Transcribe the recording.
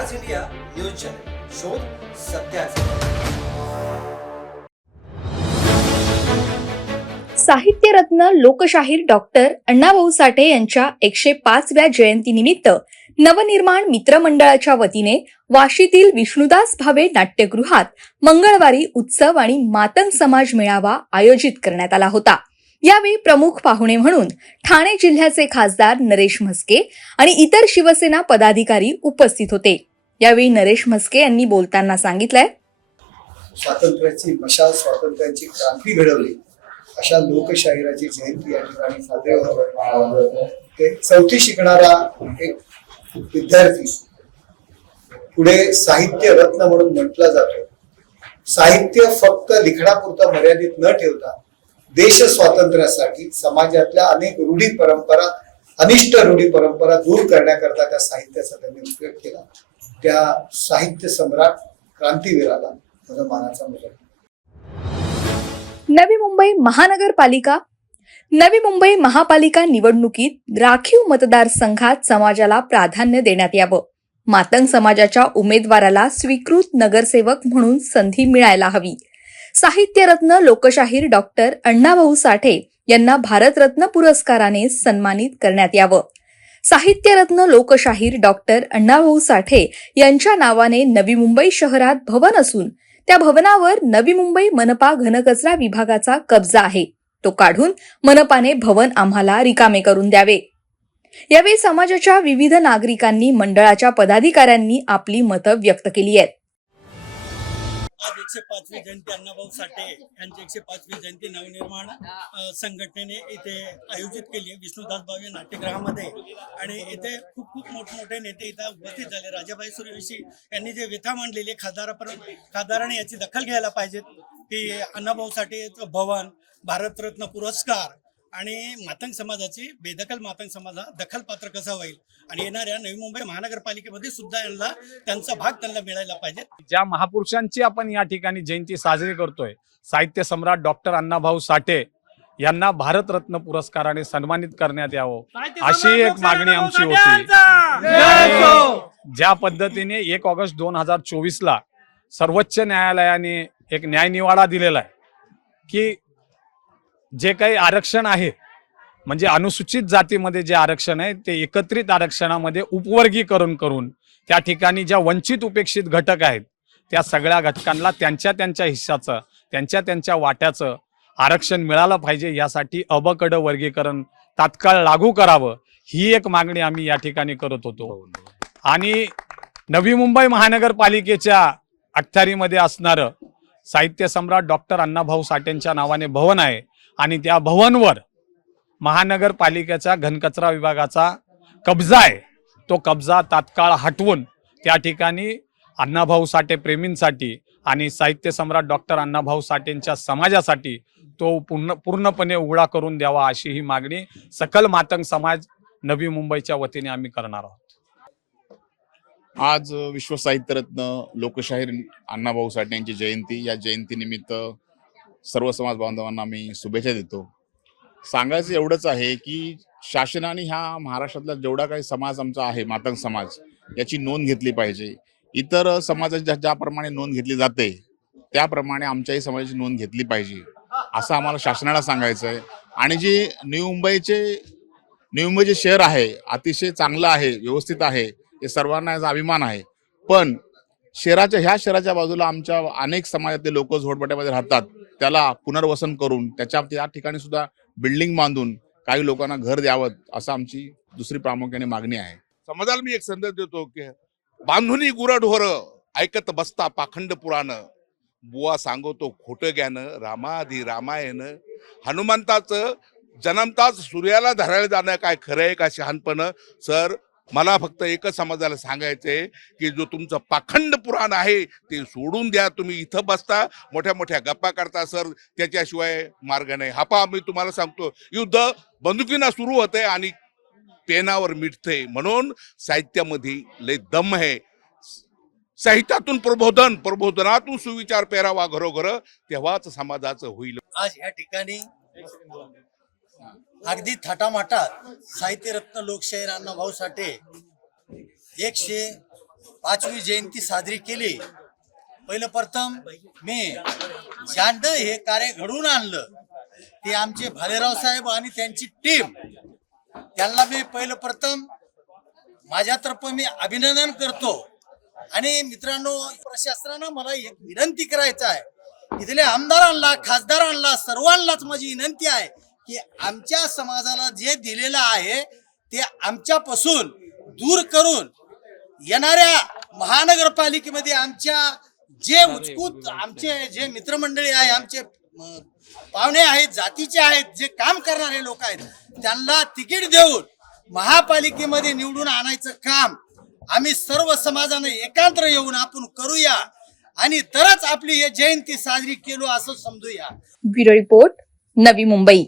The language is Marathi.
आवाज इंडिया न्यूज चॅनल. शोध सत्याचा साहित्यरत्न लोकशाहीर डॉक्टर अण्णाभाऊ साठे यांच्या एकशे पाचव्या जयंतीनिमित्त नवनिर्माण मित्रमंडळाच्या वतीने वाशीतील विष्णुदास भावे नाट्यगृहात मंगळवारी उत्सव आणि मातंग समाज मेळावा आयोजित करण्यात आला होता. यावेळी प्रमुख पाहुणे म्हणून ठाणे जिल्ह्याचे खासदार नरेश म्हस्के आणि इतर शिवसेना पदाधिकारी उपस्थित होते. यावेळी नरेश म्हस्के यांनी बोलताना सांगितलंय. स्वातंत्र्याची मशाल स्वातंत्र्याची क्रांती घडवली. अशा लोकशाहीराची जयंती या ठिकाणी साजरी ते चौथी शिकणारा एक विद्यार्थी. पुढे साहित्य रत्न म्हणून म्हटला जातो. साहित्य फक्त लिखाणापुरता मर्यादित न ठेवता देश स्वातंत्र्यासाठी समाजातल्या अनेक रूढी परंपरा अनिष्ट रूढी परंपरा दूर करण्याकरता त्या साहित्याचा त्यांनी उपयोग केला. त्या साहित्य सम्राट क्रांतीवीराला माझा मानाचा मुलगा. नवी मुंबई महानगरपालिका नवी मुंबई महापालिका निवडणुकीत राखीव मतदारसंघात समाजाला प्राधान्य देण्यात यावं. मातंग समाजाच्या उमेदवाराला स्वीकृत नगरसेवक म्हणून संधी मिळायला हवी. साहित्यरत्न लोकशाहीर डॉक्टर अण्णाभाऊ साठे यांना भारतरत्न पुरस्काराने सन्मानित करण्यात यावं. साहित्यरत्न लोकशाहीर डॉक्टर अण्णाभाऊ साठे यांच्या नावाने नवी मुंबई शहरात भवन असून त्या भवनावर नवी मुंबई मनपा घनकचरा विभागाचा कब्जा आहे. तो काढून मनपाने भवन आम्हाला रिकामे करून द्यावे. यावेळी समाजाच्या विविध नागरिकांनी मंडळाच्या पदाधिकाऱ्यांनी आपली मतं व्यक्त केली आहेत. आज एकशे पाचवी जयंती अण्णाभाऊ साठे यांची एकशे पाचवी जयंती नवनिर्माण संघटनेने इथे आयोजित केली आहे. विष्णुदास भावे नाट्यगृहामध्ये. आणि इथे खूप खूप मोठमोठे नेते इथं उपस्थित झाले. राजाबाई सूर्यवंशी यांनी जे व्यथा मांडलेली खासदारापर्यंत खासदाराने याची दखल घ्यायला पाहिजेत. की अण्णाभाऊ साठेचं भवन भारतरत्न पुरस्कार आणि मातंग समाजाची बेदखल मातंग समाजा दखलपात्र कसा होईल? आणि येणाऱ्या नवी मुंबई महानगरपालिकेमध्ये सुद्धा यांना त्यांचा भाग त्यांना मिळायला पाहिजे. ज्या महापुरुषांची आपण या ठिकाणी जयंती साजरी करतोय साहित्य सम्राट डॉक्टर अण्णाभाऊ साठे यांना भारतरत्न पुरस्काराने सन्मानित करण्यात यावं अशी एक मागणी आमची होती. आणि ज्या पद्धतीने एक ऑगस्ट दोन हजार चोवीस ला सर्वोच्च न्यायालयाने एक न्यायनिवाडा दिलेला आहे की जे काही आरक्षण आहे म्हणजे अनुसूचित जातीमध्ये जे आरक्षण आहे ते एकत्रित आरक्षणामध्ये उपवर्गीकरण करून त्या ठिकाणी ज्या वंचित उपेक्षित घटक आहेत त्या सगळ्या घटकांना त्यांच्या त्यांच्या हिस्साचं त्यांच्या त्यांच्या वाट्याचं आरक्षण मिळालं पाहिजे यासाठी अबकड वर्गीकरण तात्काळ लागू करावं ही एक मागणी आम्ही या ठिकाणी करत होतो. आणि नवी मुंबई महानगरपालिकेच्या अखत्यारीमध्ये असणारं साहित्य सम्राट डॉक्टर अण्णाभाऊ साठेंच्या नावाने भवन आहे आणि त्या भवनवर महानगरपालिकेचा घनकचरा विभागाचा कब्जा आहे. तो कब्जा तात्काळ हटवून त्या ठिकाणी अण्णाभाऊ साठे प्रेमींसाठी आणि साहित्य सम्राट डॉक्टर अण्णाभाऊ साठेंच्या समाजासाठी तो पूर्ण पूर्णपणे उघडा करून द्यावा अशी ही मागणी सकल मातंग समाज नवी मुंबईच्या वतीने आम्ही करणार आहोत. आज विश्व साहित्यरत्न लोकशाहीर अण्णाभाऊ साठे यांची जयंती. या जयंतीनिमित्त सर्व समाज बांधवांना मी शुभेच्छा देतो. सांगायचं एवढंच आहे की शासनाने ह्या महाराष्ट्रातला जेवढा काही समाज आमचा आहे मातंग समाज याची नोंद घेतली पाहिजे. इतर समाजाची ज्या- ज्याप्रमाणे नोंद घेतली जाते त्याप्रमाणे आमच्याही समाजाची नोंद घेतली पाहिजे असं आम्हाला शासनाला सांगायचं आहे. आणि जे न्यू मुंबईचे न्यू मुंबईचे शहर आहे अतिशय चांगलं आहे व्यवस्थित आहे हे सर्वांना याचा अभिमान आहे. पण शहराच्या ह्या शहराच्या बाजूला आमच्या अनेक समाजातले लोक झोडपट्यामध्ये राहतात. त्याला पुनर्वसन करून त्याच्या त्या ठिकाणी सुद्धा बिल्डिंग बांधून काही लोकांना घर द्यावं असं आमची दुसरी प्रामुख्याने मागणी आहे. समाजाला मी एक संदेश देतो की बांधुनी गुरढोर ऐकत बसता पाखंड पुराण बुवा सांगतो खोट ज्ञान रामाधी रामायण. हनुमंताचं जन्मताच सूर्याला धरायला जाणं काय खरं आहे का शहाणपण? सर मला फक्त एकच समाजाला सांगायचंय की जो तुमचं पाखंड पुराण आहे ते सोडून द्या. तुम्ही इथं बसता मोठ्या मोठ्या गप्पा करता सर. त्याच्याशिवाय मार्ग नाही. हा मी तुम्हाला सांगतो. युद्ध बंदुकीना सुरू होतंय आणि पेनावर मिटते म्हणून साहित्यामध्ये लय दम आहे. साहित्यातून प्रबोधन प्रबोधनातून सुविचार पेरावा घरोघर तेव्हाच समाजाचं होईल. आज या ठिकाणी अगदी थाटामाटात साहित्यरत्न लोकशाहीर अण्णाभाऊ साठे एकशे पाचवी जयंती साजरी केली. पहिलं प्रथम मी जांड हे कार्य घडवून आणलं. ते आमचे भालेराव साहेब आणि त्यांची टीम त्यांना मी पहिलं प्रथम माझ्यातर्फे मी अभिनंदन करतो. आणि मित्रांनो प्रशासनानं मला एक विनंती करायचं आहे. इथल्या आमदारांना खासदारांना सर्वांनाच माझी विनंती आहे की आमच्या समाजाला जे दिलेलं आहे ते आमच्यापासून दूर करून येणाऱ्या महानगरपालिकेमध्ये आमच्या जे उचकूत आमचे जे मित्रमंडळी आहे आमचे पाहुणे आहेत जातीचे आहेत जे काम करणारे लोक आहेत त्यांना तिकीट देऊन महापालिकेमध्ये निवडून आणायचं काम आम्ही सर्व समाजाने एकांत्र येऊन आपण करूया आणि तरच आपली हे जयंती साजरी केलो असं समजूया. Bureau report Navi Mumbai.